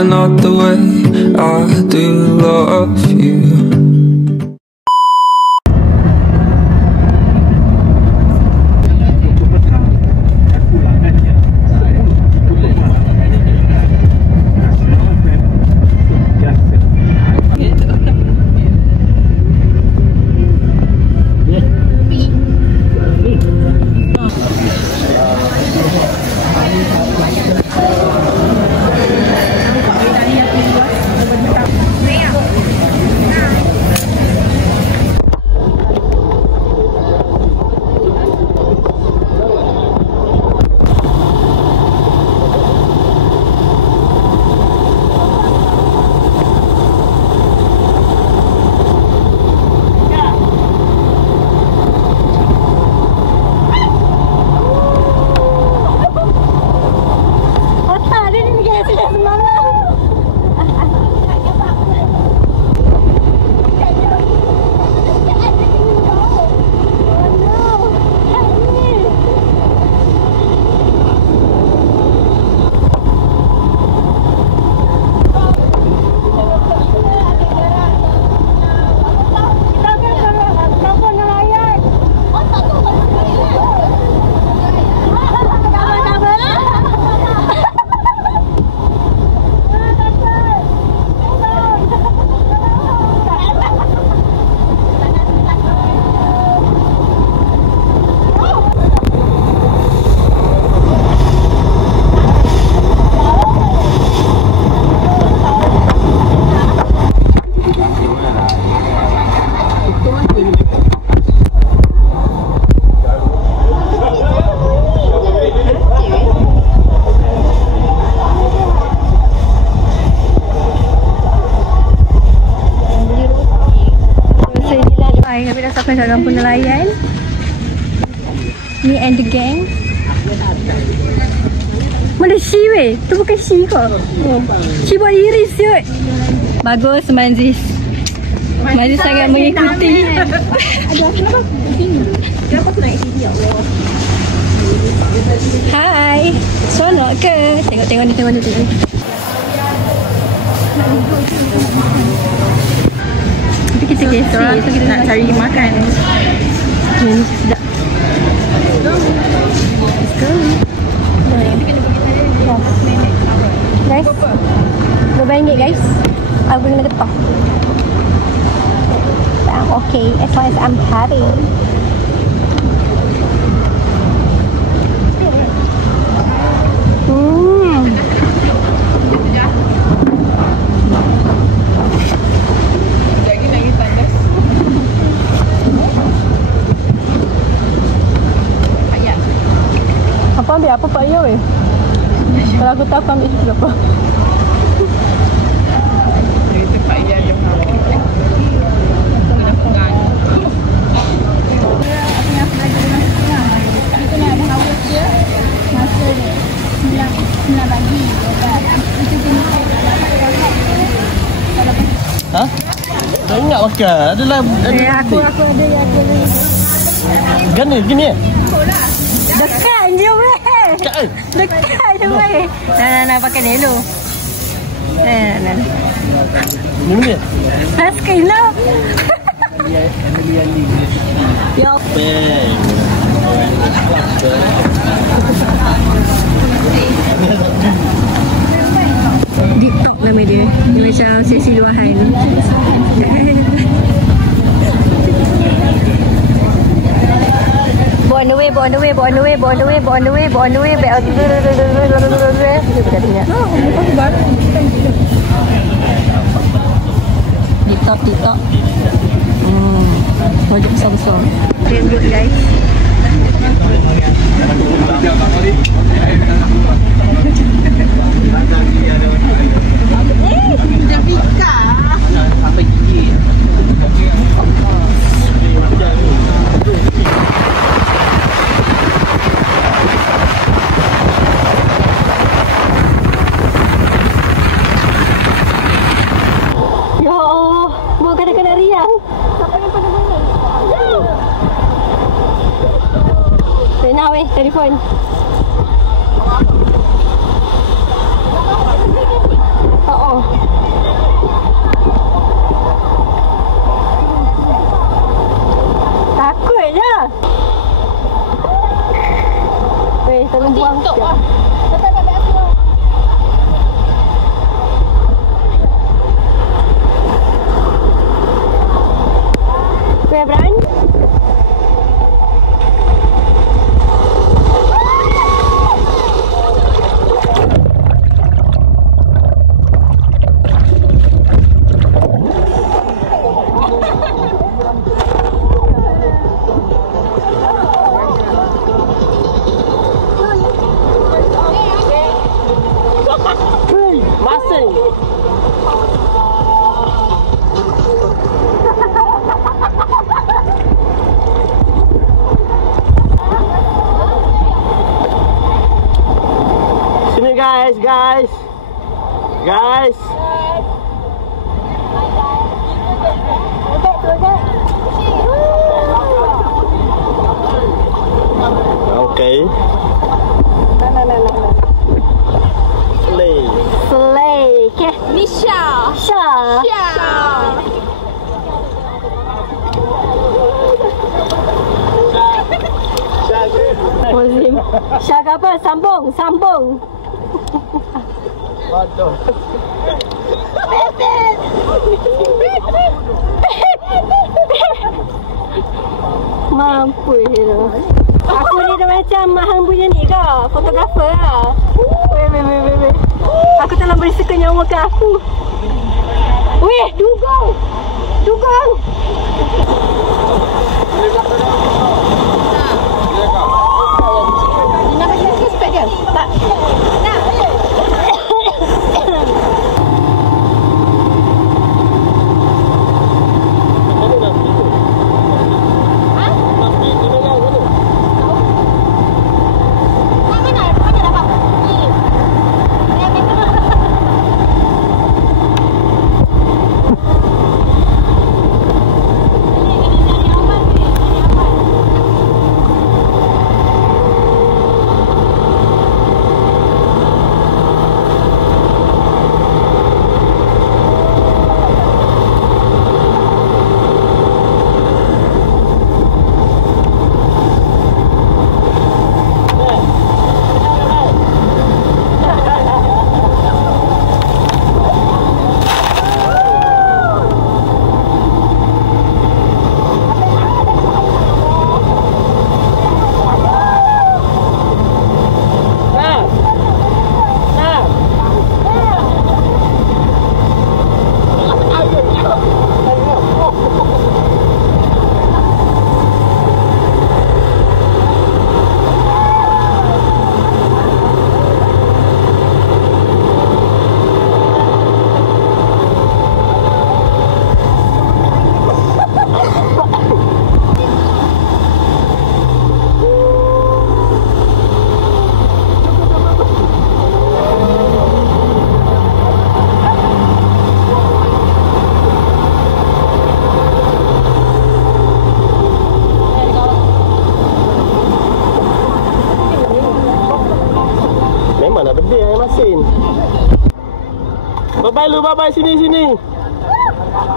Not the way I do love you. Kami dah sampai kat kampung nelayan. Me and the gang. Mana Shi weh? Tu bukan Shi kok. Oh. Shi buat iris siut. Bagus Manzis. Manzis sangat mengikuti. Ada kenapa sini? Kenapa aku naik sini ya Allah? Hai. Sonok ke? Tengok ni, tengok ni. Tapi kita kesi, so kita nak cari makan. Ini sedap. Let's go. Guys, RM2 guys. Aku boleh getah. I'm okay as long as I'm happy. Apa ambil apa Pak Ya weh? Kalau aku tahu aku ambil berapa? Itu Pak Ya yang mahu. Aku dah pengang. Aku nak belajar dengan senang. Itu nak ada hawa dia. Masa 9 pagi. Itu jenis Ha? Tak ingat makan. Adalah Aku ada yang ada. Gini. Dekat je weh. Dekat je weh. Nah, pakai ni dulu. Nah. Ni dia. Pasal lah. Ya. Deep talk nama dia. Dia macam sesi luahan. On the way. TikTok. Projek besar-besar. Tengok guys. Jafika. Apa gigi? Takut je. Weh, tolong buang sekejap. Weh, Bran. Masing. Sini guys. Okay. Nah. Slay. Okay. Ni Syah. Syah. Muslim. Syah ke apa? Sambung. Waduh. Mampu je. Aku ni dah macam Mahang punya ni ke? Fotografer lah. Weh. Aku tak nak beri suka nyawa ke aku. Weh, dugong. Nak bagi spek dia? Tak. Nak. Bye-bye sini.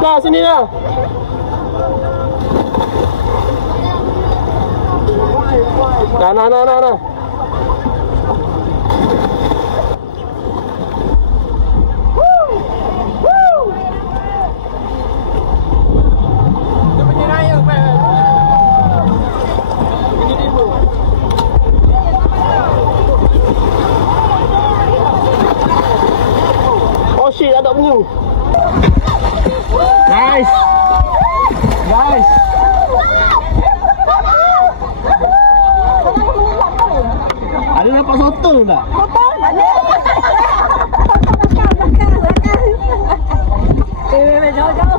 Dah sini dah. Nah. Oh shit, ada penyu. Guys. Ada dapat sotol tak? Sotol? Ada. Belakang. Jauh.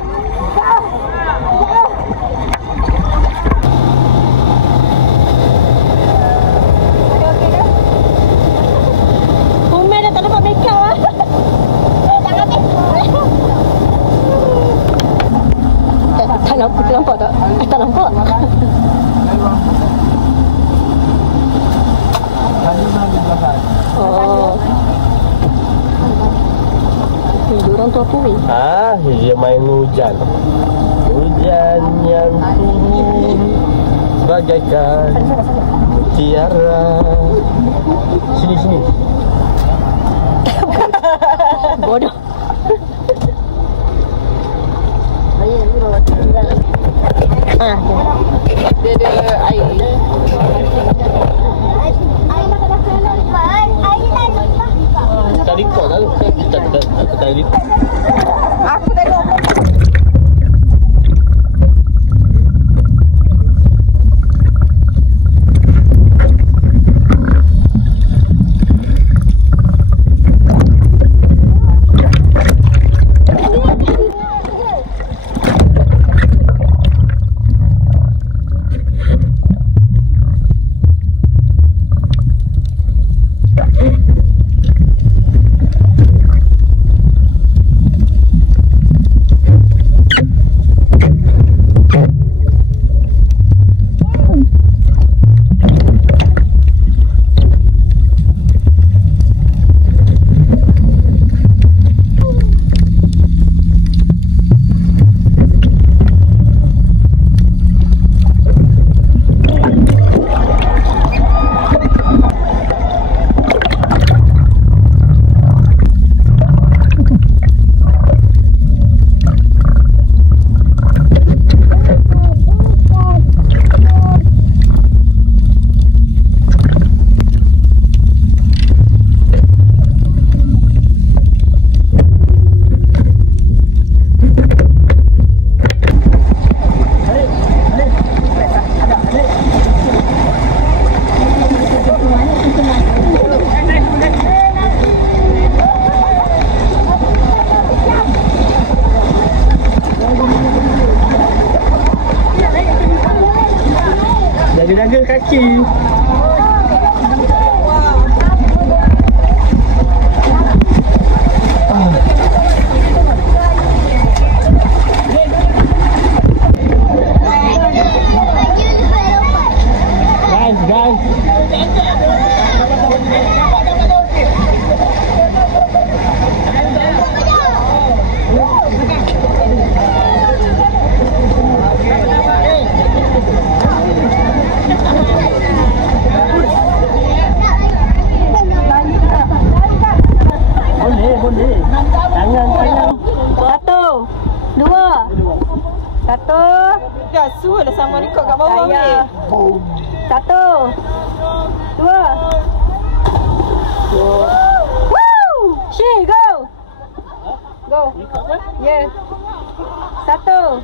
Nampak tak? Tak nampak. Tadi mana di belakang? Contoh apa weh? Dia main hujan. Hujan yang turun bagaikan mutiara. Sini. Bodoh. Dia ada air. Tak record lah. Tak record. Aku tengok. Jaga kaki. Guys. Boleh. Tangan. 1, 2. 1. Dah suruh dah sama record kat bawah ni. 1, 2. Woo! She go. Go. Yeah. 1,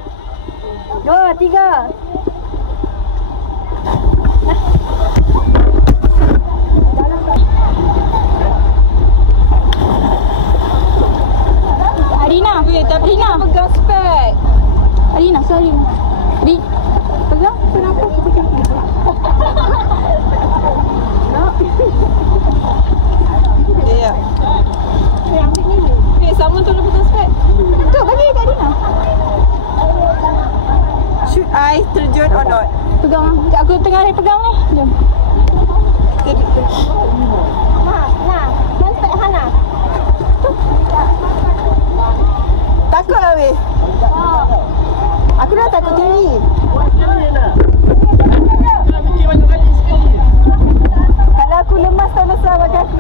2, 3. Arina, tapi Arina pegang spek. Arina, sorry. Pegang. Kenapa? Ya. Sama tolong pegang spek. Tu bagi kat Arina. Should I terjun or not? Pegang. Aku tengah pegang ni. Jom. Nah. Main spek Hana. Takut lah weh. Aku dah takut tinggi. Kalau aku lemas tak besar bagi aku.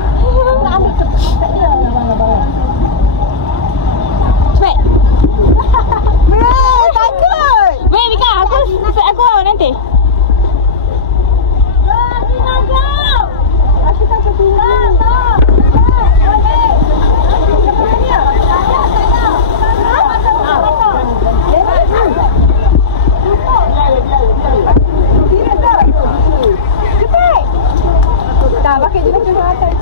Cepat. Weh, takut. Weh, Mika, aku nanti. Aku takut tinggi. Tak, pakai juga atas.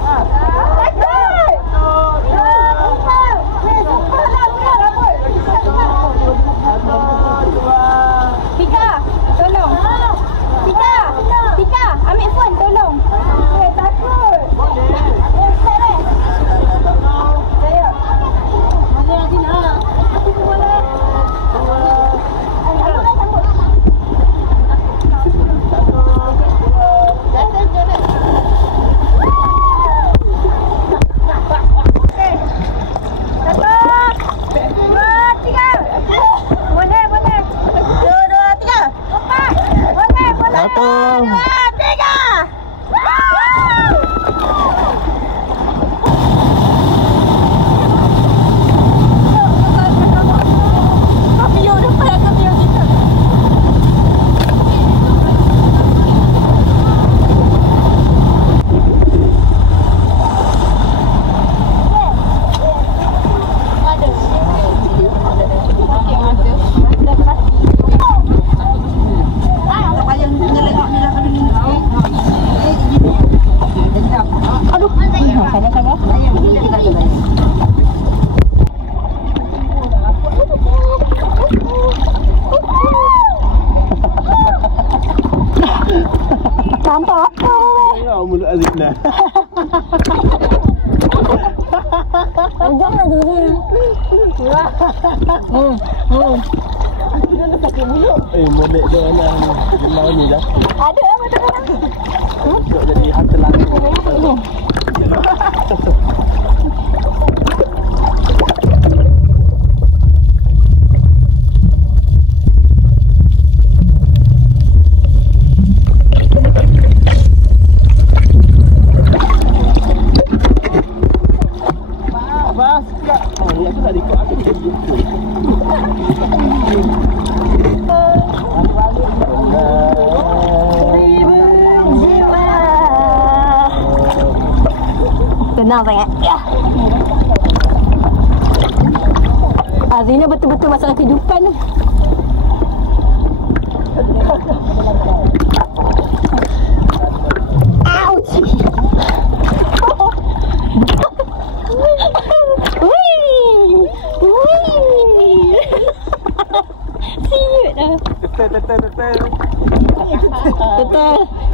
Sabar. Nampak apa? Ya, mulut Azina. Jangan dulu. Modek dia lah ni. Jelau ni dah. Ada apa tu? Untuk jadi harta langit. Tenang sangat. Ya. Azina betul-betul masalah kehidupan ni. Ouch. Siut dah.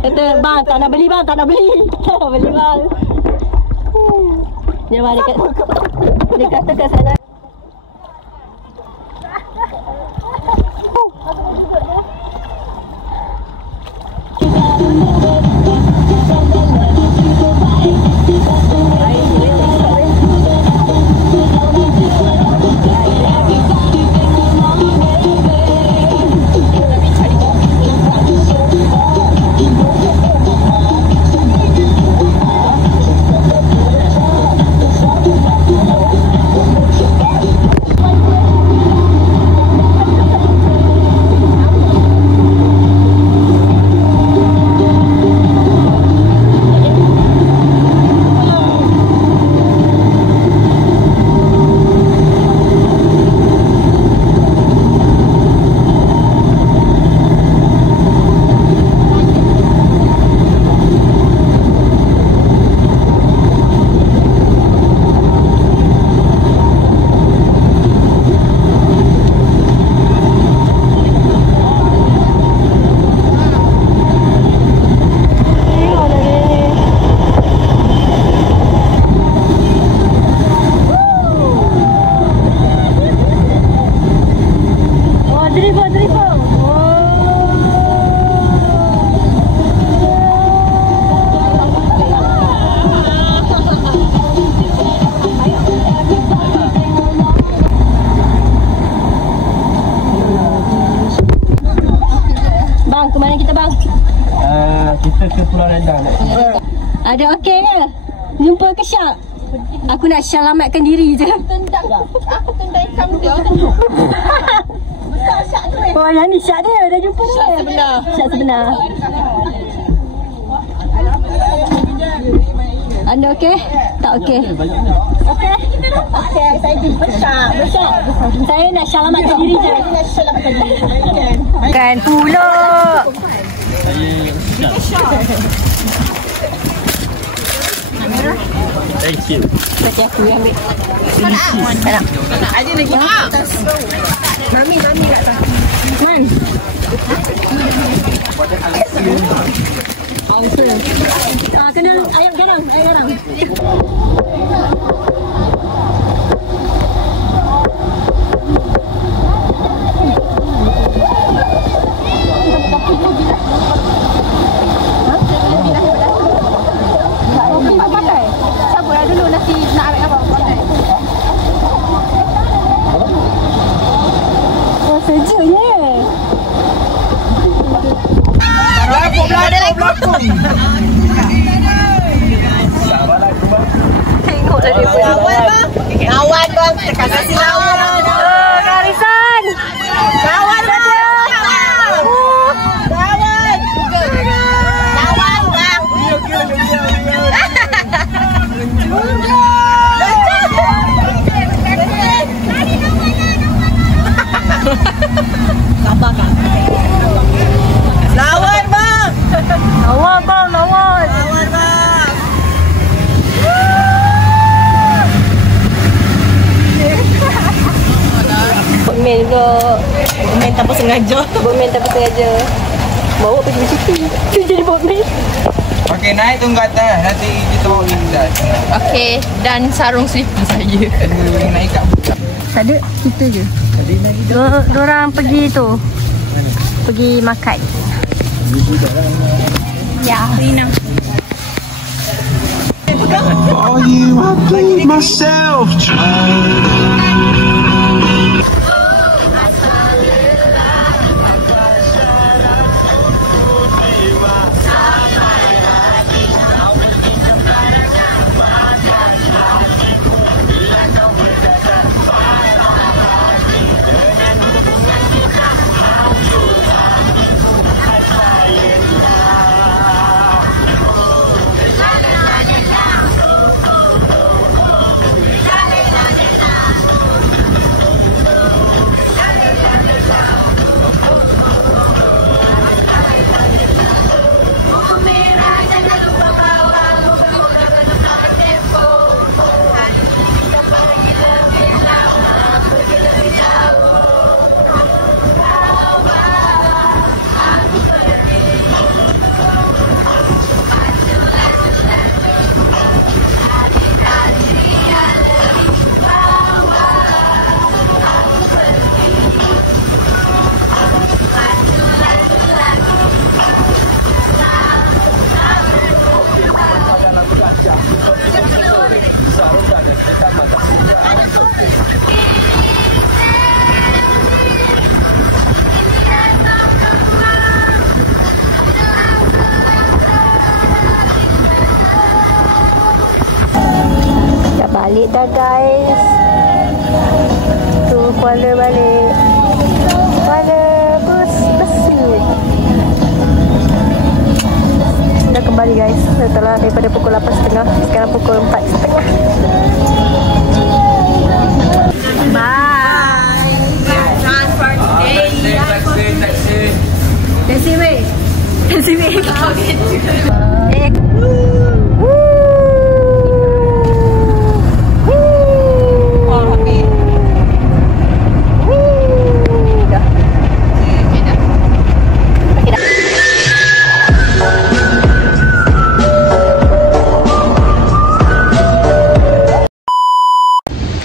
Betul. Bang, tak nak beli bang. Tak nak beli bang. Dia mari dia kata kat sana. Kita ke Pulau Redang nak cuba. Ada okey ke? Jumpa ke Syak? Aku nak selamatkan diri je. Aku tendang ikam dia. Besar Syak tu. Oh, yang ni Syak dia. Dah jumpa dia. Syak sebenar. Anda okey? Tak okey. Okey. Okey, saya besar. Saya nak selamatkan diri je. Selamatkan diri. Kan pula. Thank you. Bagi aku yang ambil. Nak aja lagi. Mami kat atas. Man. Kena ayam garam. Tengok dah dia punya. Kawan bang, tekan kasih lawan. Garisan. Kawan ada. Kawan bang. tengok. Bermain tanpa sengaja. Bermain tanpa sengaja. Bawa pergi bercuti. Tu jadi bermain. Okey, naik tunggu atas. Nanti kita bawa kita. Okey, dan sarung slipper saya. Naik kat buka. Tak ada, kita je. Diorang pergi tu. Pergi makan. Ya. Rina. All you I bleed myself balik dah guys. Tu Kuala balik. Kuala Besut. Dah kembali guys. Setelah daripada pukul 8.30. Sekarang pukul 4.30. Bye. Transfer today. Taxi weh. Taxi weh.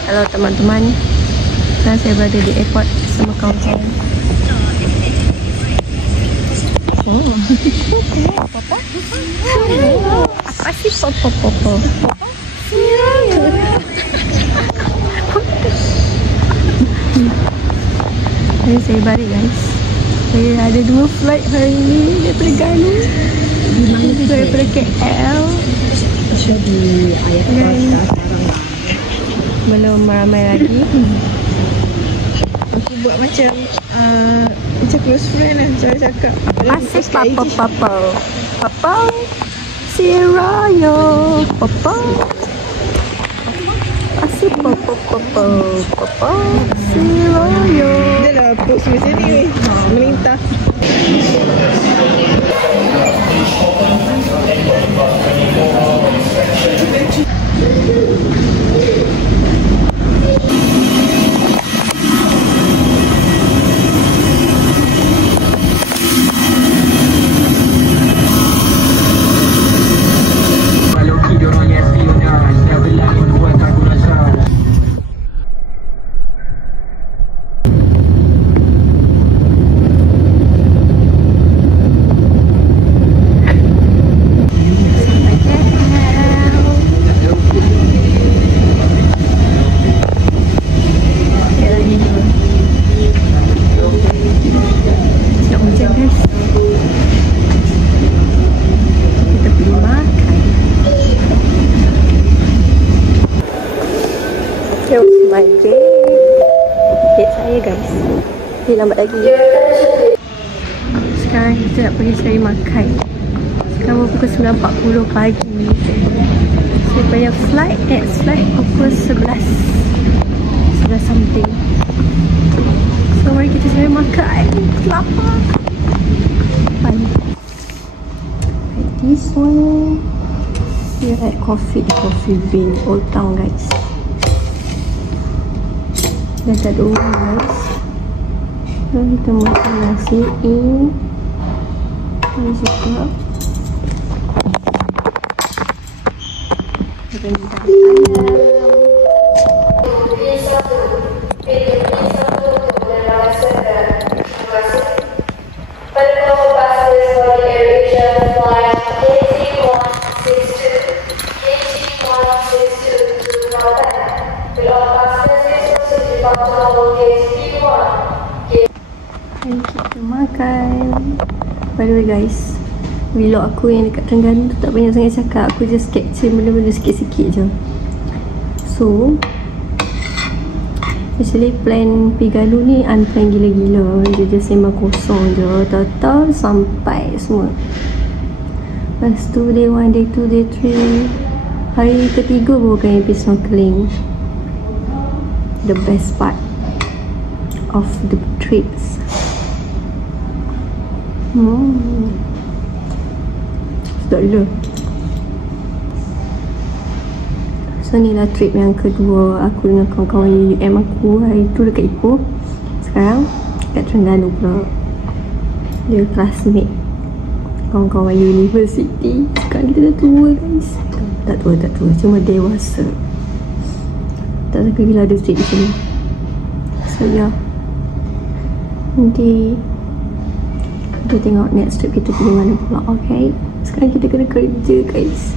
Halo teman-teman, sekarang saya berada di airport bersama kawan saya. Oh, apa? Apa sih popo? Jadi saya balik guys. Saya ada 2 flight hari ini daripada Ganu. Daripada KL. Jadi ayat sekarang. Belum ramai lagi. Aku buat macam close friend lah. Saya cakap Masih Papa si Raya Papa Masih Papa si Raya. dia lah post macam ni weh. Melintah. My gate saya guys. Dia lambat lagi. Sekarang kita nak pergi cari makan. Sekarang pukul 9.40 pagi. Saya punya flight, next flight pukul 11 something. So mari kita cari makan. Lapar. Fun. This one. Here at Coffee Bean, Old Town guys. Dan tak ada orang guys. Kita makan nasi ini juga rendang kita makan. By the way guys, vlog aku yang dekat Terengganu tu tak banyak sangat cakap. Aku just capture benda-benda sikit-sikit je. So actually plan Pigalo ni unplanned gila-gila. Dia just sembang kosong je. Tahu-tahu sampai semua. Lepas tu day 1, day 2, day 3, hari ketiga baru kami pergi snorkeling. The best part of the trips. Sedap gila. So ni lah trip yang kedua aku dengan kawan-kawan UM aku. Hari tu dekat Ipoh, sekarang kat Terengganu pula. Dia classmate kawan-kawan university. Sekarang kita dah tua guys. Tak tua, cuma dewasa. Tak suka gila ada trip di sini. So ya, nanti kita tengok next trip kita pergi mana pula. Okay, sekarang kita kena kerja guys.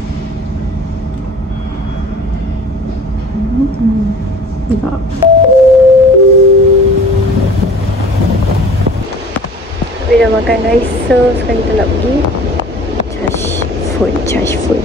Nampak. Kita dah makan guys. So sekarang kita nak pergi charge phone.